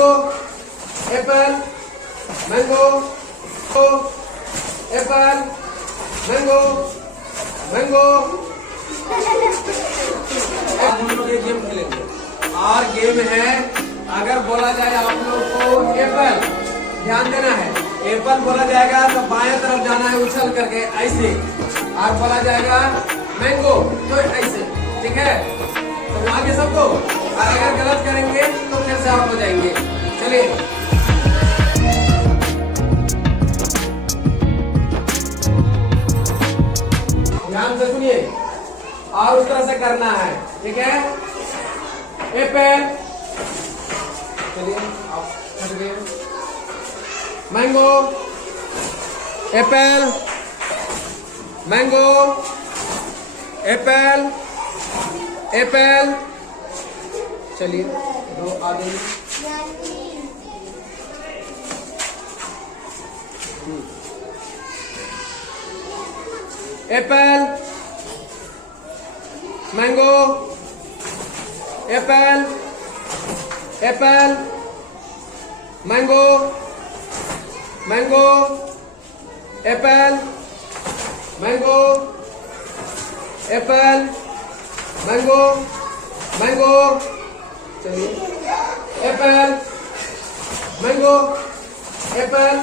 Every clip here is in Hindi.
Mango apple mango apple mango mango. हम लोग ये गेम खेलेंगे और गेम है, अगर बोला जाए आप लोग को एप्पल, ध्यान देना है, एप्पल बोला जाएगा तो बाएं तरफ जाना है उछल करके ऐसे, और बोला जाएगा मैंगो तो ऐसे, ठीक है। तो आगे सबको, और अगर गलत करेंगे तो फिर से आप हो जाएंगे। चलिए ध्यान से सुनिए और उस तरह से करना है, ठीक है। एप्पल, चलिए आप करिए। Mango apple mango apple apple. चलिए दो आगे। Apple mango apple apple mango mango apple mango apple mango mango. चलिए apple mango apple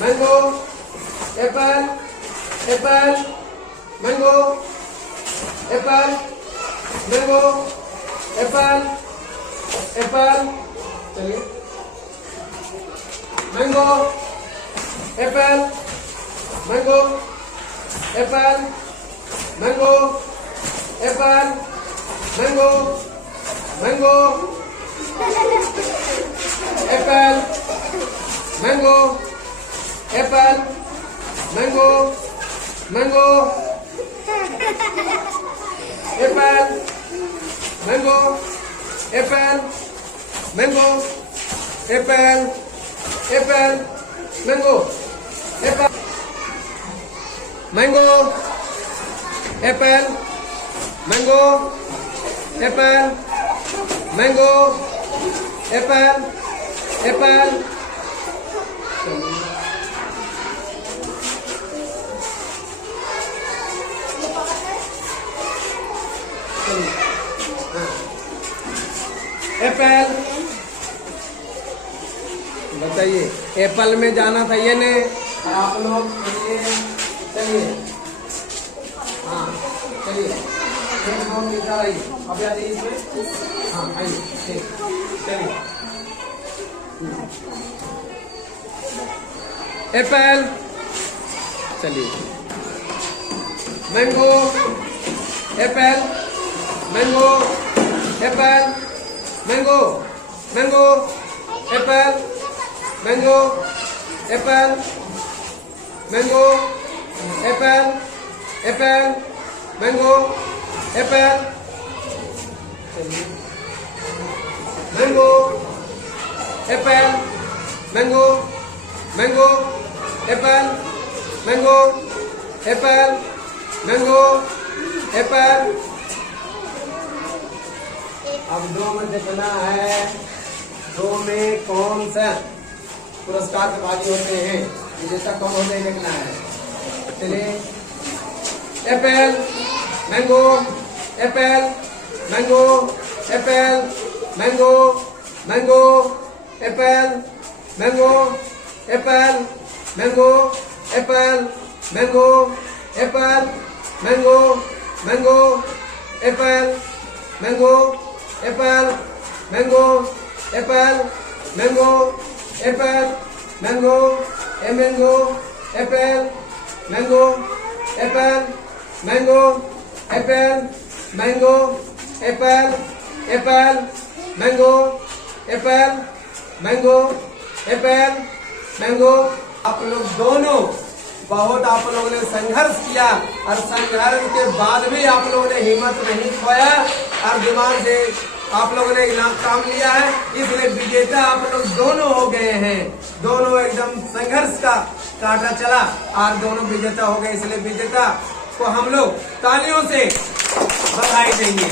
mango apple apple mango apple mango apple apple. चलिए mango apple mango apple mango apple mango mango apple mango apple mango mango apple mango apple mango apple apple mango apple mango apple mango apple mango apple apple. Apple बताइए, एप्पल में जाना था ये ने, आप लोग चलिए। हाँ चलिए इधर आइए, अब आ जाइए इसमें। हाँ आइए, ठीक चलिए। एप्पल, चलिए mango apple mango apple mango mango apple mango apple mango apple apple mango apple. Mango apple mango mango apple mango apple mango Apple. अब दो में देखना है, दो में कौन सा पुरस्कार के भागी होते हैं, विजेता कौन होते हैं देखना है। चलिए apple mango apple mango apple mango mango apple mango apple mango apple mango apple mango mango apple mango apple mango apple mango apple mango mango apple mango apple mango apple mango apple apple mango apple mango apple mango. आप लोग दोनों बहुत आप लोगों ने संघर्ष किया और संघर्ष के बाद भी आप लोगों ने हिम्मत नहीं खोया और दिमाग से आप लोगों ने इनाम काम लिया है, इसलिए विजेता आप लोग दोनों हो गए हैं। दोनों एकदम संघर्ष का कांटा चला और दोनों विजेता हो गए, इसलिए विजेता को हम लोग तालियों से बधाई देंगे।